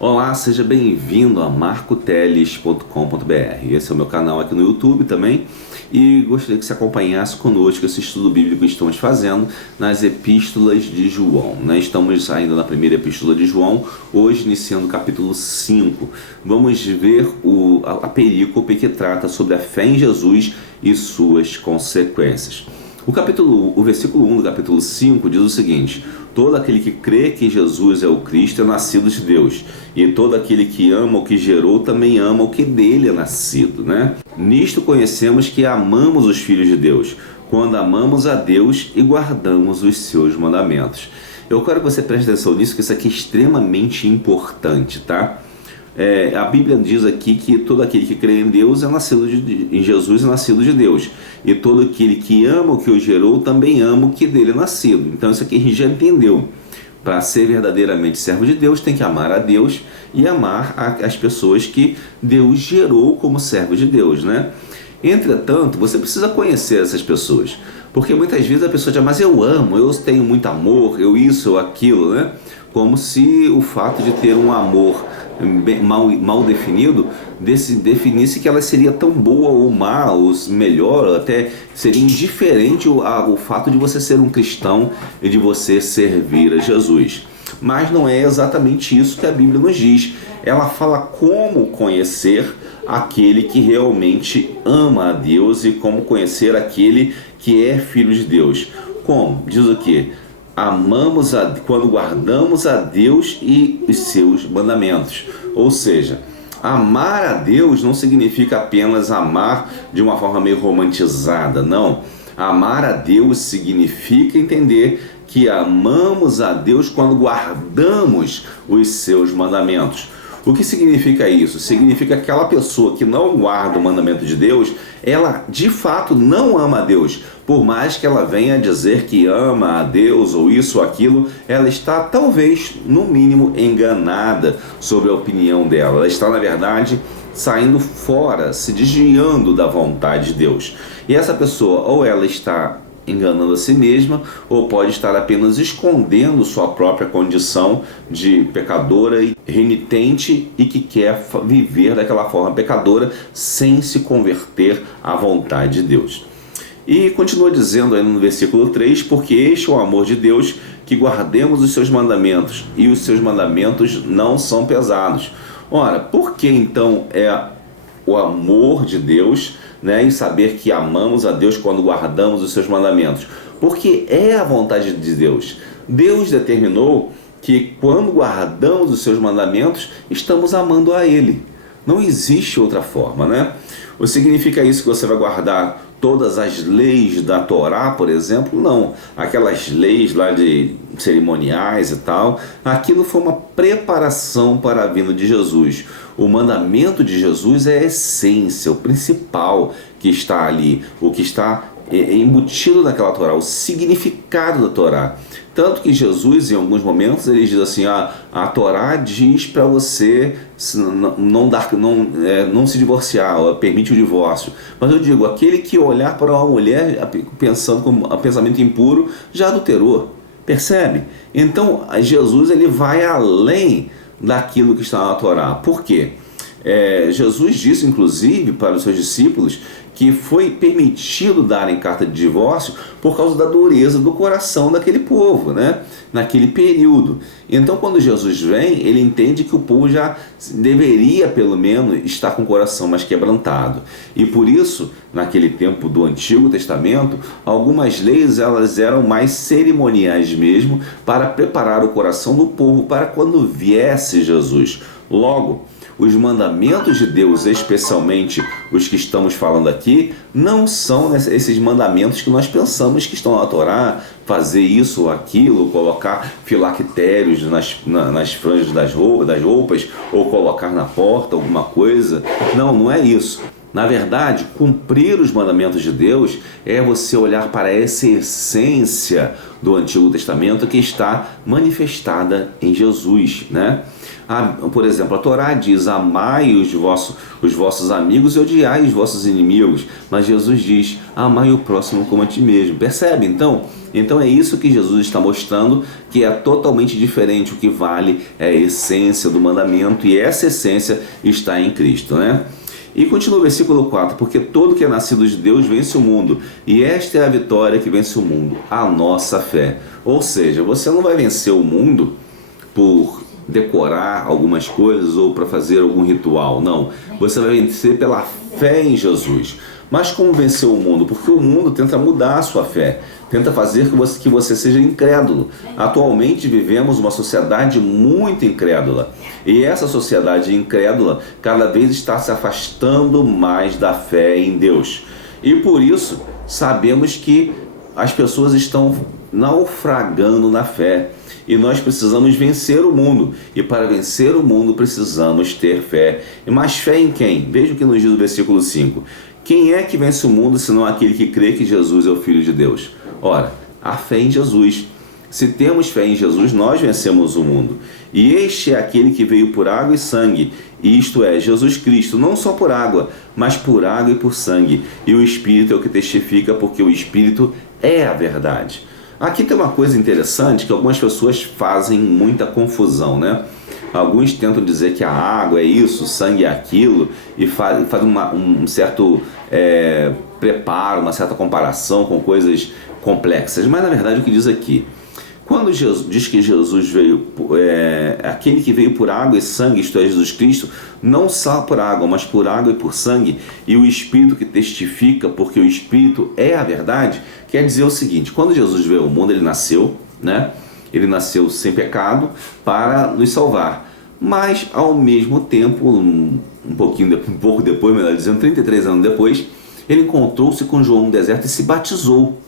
Olá, seja bem-vindo a marcoteles.com.br. Esse é o meu canal aqui no YouTube também e gostaria que você acompanhasse conosco esse estudo bíblico que estamos fazendo nas epístolas de João. Estamos ainda na primeira epístola de João, hoje iniciando o capítulo 5. Vamos ver a perícope que trata sobre a fé em Jesus e suas consequências. O versículo 1 do capítulo 5 diz o seguinte: todo aquele que crê que Jesus é o Cristo é nascido de Deus, e todo aquele que ama o que gerou também ama o que dele é nascido, Nisto conhecemos que amamos os filhos de Deus, quando amamos a Deus e guardamos os seus mandamentos. Eu quero que você preste atenção nisso, que isso aqui é extremamente importante, tá? A Bíblia diz aqui que todo aquele que crê em Deus em Jesus é nascido de Deus, e todo aquele que ama o que o gerou também ama o que dele é nascido. Então isso aqui a gente já entendeu. Para ser verdadeiramente servo de Deus, tem que amar a Deus e amar as pessoas que Deus gerou como servo de Deus, Entretanto, você precisa conhecer essas pessoas, porque muitas vezes a pessoa diz: mas eu amo, eu tenho muito amor, eu isso, eu aquilo, Como se o fato de ter um amor mal definido definisse que ela seria tão boa ou má, ou melhor, ou até seria indiferente o fato de você ser um cristão e de você servir a Jesus. Mas não é exatamente isso que a Bíblia nos diz. Ela fala como conhecer aquele que realmente ama a Deus e como conhecer aquele que é filho de Deus. Como? Diz o quê? Quando guardamos a Deus e os seus mandamentos. Ou seja, amar a Deus não significa apenas amar de uma forma meio romantizada, não. Amar a Deus significa entender que amamos a Deus quando guardamos os seus mandamentos. O que significa isso? Significa que aquela pessoa que não guarda o mandamento de Deus, ela de fato não ama a Deus. Por mais que ela venha dizer que ama a Deus ou isso ou aquilo, ela está talvez, no mínimo, enganada sobre a opinião dela. Ela está, na verdade, saindo fora, se desviando da vontade de Deus. E essa pessoa, ou ela está enganando a si mesma, ou pode estar apenas escondendo sua própria condição de pecadora e renitente e que quer viver daquela forma pecadora sem se converter à vontade de Deus. E continua dizendo aí no versículo 3: porque este é o amor de Deus, que guardemos os seus mandamentos, e os seus mandamentos não são pesados. Ora, por que então é o amor de Deus, em saber que amamos a Deus quando guardamos os seus mandamentos? Porque é a vontade de Deus. Deus determinou que quando guardamos os seus mandamentos, estamos amando a Ele. Não existe outra forma, O que significa isso que você vai guardar todas as leis da Torá, por exemplo? Não. Aquelas leis lá de cerimoniais e tal, aquilo foi uma preparação para a vinda de Jesus. O mandamento de Jesus é a essência, o principal que está ali, o que está embutido naquela Torá, o significado da Torá. Tanto que Jesus, em alguns momentos, ele diz assim: a Torá diz para você não se divorciar, permite o divórcio. Mas eu digo, aquele que olhar para uma mulher pensando com um pensamento impuro, já adulterou. Percebe? Então, Jesus ele vai além daquilo que está na Torá. Por quê? Jesus disse, inclusive, para os seus discípulos que foi permitido darem carta de divórcio por causa da dureza do coração daquele povo, naquele período. Então, quando Jesus vem, ele entende que o povo já deveria, pelo menos, estar com o coração mais quebrantado. E por isso, naquele tempo do Antigo Testamento, algumas leis elas eram mais cerimoniais mesmo, para preparar o coração do povo para quando viesse Jesus. Logo, os mandamentos de Deus, especialmente os que estamos falando aqui, não são esses mandamentos que nós pensamos que estão na Torá, fazer isso ou aquilo, colocar filactérios nas franjas das roupas, ou colocar na porta alguma coisa. Não é isso. Na verdade, cumprir os mandamentos de Deus é você olhar para essa essência do Antigo Testamento que está manifestada em Jesus, né? Por exemplo, a Torá diz: amai os vossos amigos e odiai os vossos inimigos. Mas Jesus diz: amai o próximo como a ti mesmo. Percebe? Então é isso que Jesus está mostrando, que é totalmente diferente. O que vale é a essência do mandamento, e essa essência está em Cristo, né? E continua o versículo 4: porque todo que é nascido de Deus vence o mundo, e esta é a vitória que vence o mundo, a nossa fé. Ou seja, você não vai vencer o mundo por decorar algumas coisas ou para fazer algum ritual, não. Você vai vencer pela fé em Jesus. Mas como vencer o mundo? Porque o mundo tenta mudar a sua fé, tenta fazer que você seja incrédulo. Atualmente vivemos uma sociedade muito incrédula, e essa sociedade incrédula cada vez está se afastando mais da fé em Deus. E por isso sabemos que as pessoas estão naufragando na fé. E nós precisamos vencer o mundo. E para vencer o mundo precisamos ter fé. E mais fé em quem? Veja o que nos diz o versículo 5. Quem é que vence o mundo senão aquele que crê que Jesus é o Filho de Deus? Ora, a fé em Jesus. Se temos fé em Jesus, nós vencemos o mundo. E este é aquele que veio por água e sangue, isto é, Jesus Cristo, não só por água, mas por água e por sangue. E o Espírito é o que testifica, porque o Espírito é a verdade. Aqui tem uma coisa interessante que algumas pessoas fazem muita confusão, né? Alguns tentam dizer que a água é isso, o sangue é aquilo, e fazem um certo preparo, uma certa comparação com coisas complexas. Mas na verdade o que diz aqui? Quando Jesus diz que Jesus veio, aquele que veio por água e sangue, isto é, Jesus Cristo, não só por água, mas por água e por sangue, e o Espírito que testifica, porque o Espírito é a verdade, quer dizer o seguinte: quando Jesus veio ao mundo, ele nasceu, né? Ele nasceu sem pecado para nos salvar. Mas, ao mesmo tempo, um pouco depois, melhor dizendo, 33 anos depois, ele encontrou-se com João no deserto e se batizou.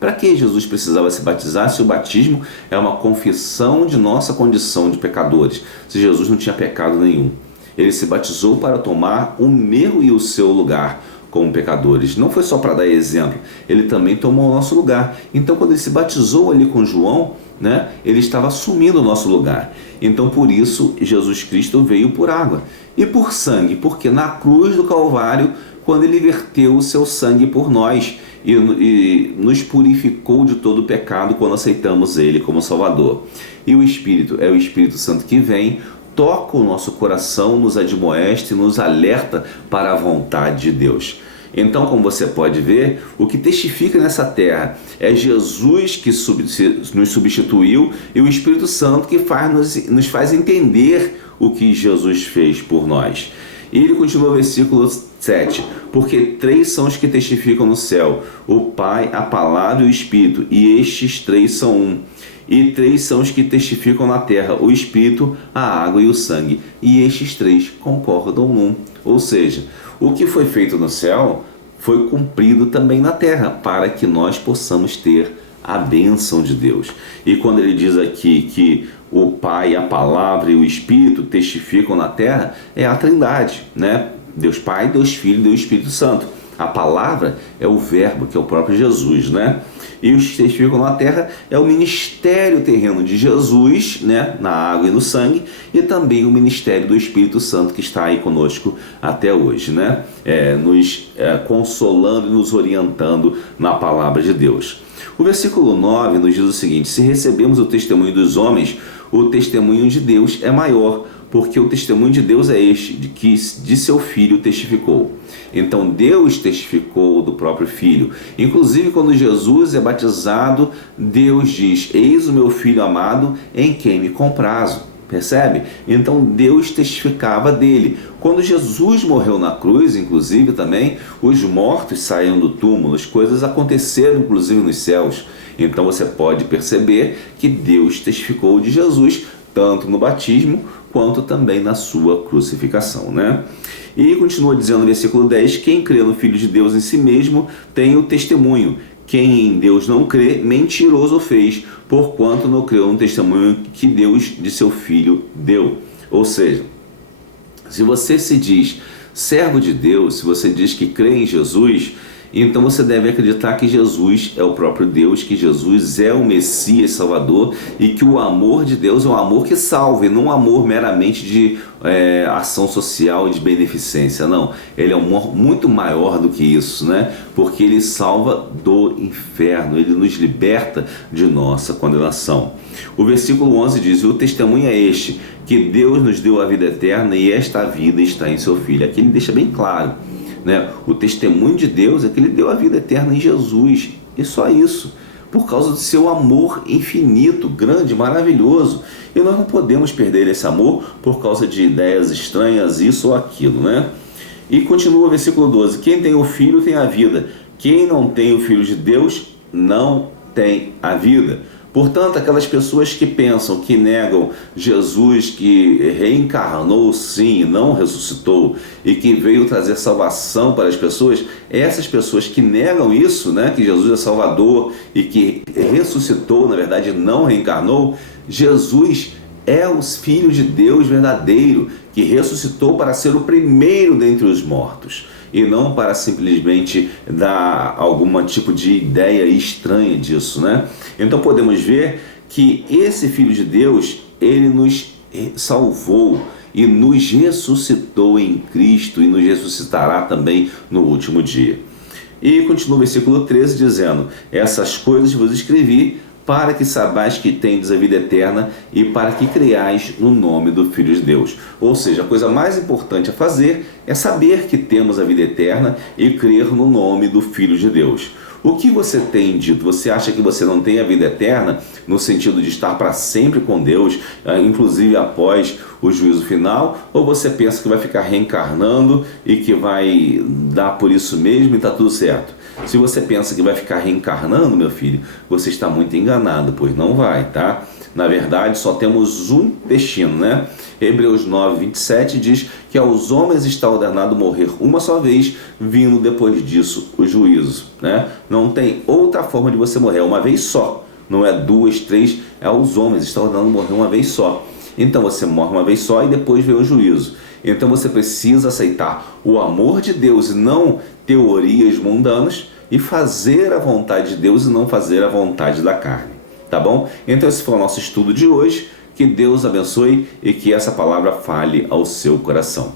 Para que Jesus precisava se batizar se o batismo é uma confissão de nossa condição de pecadores, se Jesus não tinha pecado nenhum? Ele se batizou para tomar o meu e o seu lugar como pecadores. Não foi só para dar exemplo, ele também tomou o nosso lugar. Então, quando ele se batizou ali com João, né, ele estava assumindo o nosso lugar. Então, por isso, Jesus Cristo veio por água e por sangue, porque na cruz do Calvário, quando ele verteu o seu sangue por nós e nos purificou de todo o pecado quando aceitamos ele como Salvador. E o Espírito é o Espírito Santo que vem, toca o nosso coração, nos admoesta e nos alerta para a vontade de Deus. Então, como você pode ver, o que testifica nessa terra é Jesus que nos substituiu e o Espírito Santo que nos faz entender o que Jesus fez por nós. E ele continua o versículo 7. Porque 3 são os que testificam no céu: o Pai, a Palavra e o Espírito, e estes 3 são um. E 3 são os que testificam na terra: o Espírito, a água e o sangue. E estes 3 concordam num. Ou seja, o que foi feito no céu foi cumprido também na terra, para que nós possamos ter a bênção de Deus. E quando ele diz aqui que o Pai, a Palavra e o Espírito testificam na terra, é a Trindade, né? Deus Pai, Deus Filho e Deus Espírito Santo. A palavra é o verbo, que é o próprio Jesus, né? E os que testificam na terra é o ministério terreno de Jesus, né? Na água e no sangue, e também o ministério do Espírito Santo que está aí conosco até hoje, né? Nos consolando e nos orientando na palavra de Deus. O versículo 9 nos diz o seguinte: se recebemos o testemunho dos homens, o testemunho de Deus é maior, porque o testemunho de Deus é este, de que de seu Filho testificou. Então Deus testificou do próprio Filho. Inclusive, quando Jesus é batizado, Deus diz: eis o meu Filho amado, em quem me comprazo. Percebe? Então Deus testificava dele. Quando Jesus morreu na cruz, inclusive também, os mortos saíram do túmulo, as coisas aconteceram inclusive nos céus. Então você pode perceber que Deus testificou de Jesus, tanto no batismo quanto também na sua crucificação, né? E continua dizendo no versículo 10: quem crê no Filho de Deus em si mesmo tem o testemunho. Quem em Deus não crê, mentiroso fez, porquanto não creu no testemunho que Deus de seu Filho deu. Ou seja, se você se diz Servo de Deus, se você diz que crê em Jesus, então você deve acreditar que Jesus é o próprio Deus, que Jesus é o Messias Salvador e que o amor de Deus é um amor que salva, e não um amor meramente de ação social e de beneficência, não. Ele é um amor muito maior do que isso, né? Porque ele salva do inferno, ele nos liberta de nossa condenação. O versículo 11 diz: o testemunho é este, que Deus nos deu a vida eterna e esta vida está em seu Filho. Aqui ele deixa bem claro, né? O testemunho de Deus é que ele deu a vida eterna em Jesus, e só isso, por causa do seu amor infinito, grande, maravilhoso. E nós não podemos perder esse amor por causa de ideias estranhas, isso ou aquilo, né? E continua o versículo 12: quem tem o Filho tem a vida, quem não tem o Filho de Deus não tem a vida. Portanto, aquelas pessoas que pensam, que negam Jesus, que reencarnou sim, não ressuscitou, e que veio trazer salvação para as pessoas, essas pessoas que negam isso, né, que Jesus é Salvador e que ressuscitou, na verdade não reencarnou, Jesus é o Filho de Deus verdadeiro, que ressuscitou para ser o primeiro dentre os mortos, e não para simplesmente dar algum tipo de ideia estranha disso, né? Então podemos ver que esse Filho de Deus, ele nos salvou e nos ressuscitou em Cristo e nos ressuscitará também no último dia. E continua o versículo 13 dizendo: essas coisas vos escrevi para que saibais que tendes a vida eterna e para que creiais no nome do Filho de Deus. Ou seja, a coisa mais importante a fazer é saber que temos a vida eterna e crer no nome do Filho de Deus. O que você tem dito? Você acha que você não tem a vida eterna no sentido de estar para sempre com Deus, inclusive após o juízo final? Ou você pensa que vai ficar reencarnando e que vai dar por isso mesmo e está tudo certo? Se você pensa que vai ficar reencarnando, meu filho, você está muito enganado, pois não vai, tá? Na verdade, só temos um destino, né? Hebreus 9, 27 diz que aos homens está ordenado morrer uma só vez, vindo depois disso o juízo, né? Não tem outra forma de você morrer, é uma vez só. Não é duas, três, é aos homens está ordenado morrer uma vez só. Então você morre uma vez só e depois vem o juízo. Então você precisa aceitar o amor de Deus e não teorias mundanas, e fazer a vontade de Deus e não fazer a vontade da carne, tá bom? Então esse foi o nosso estudo de hoje. Que Deus abençoe e que essa palavra fale ao seu coração.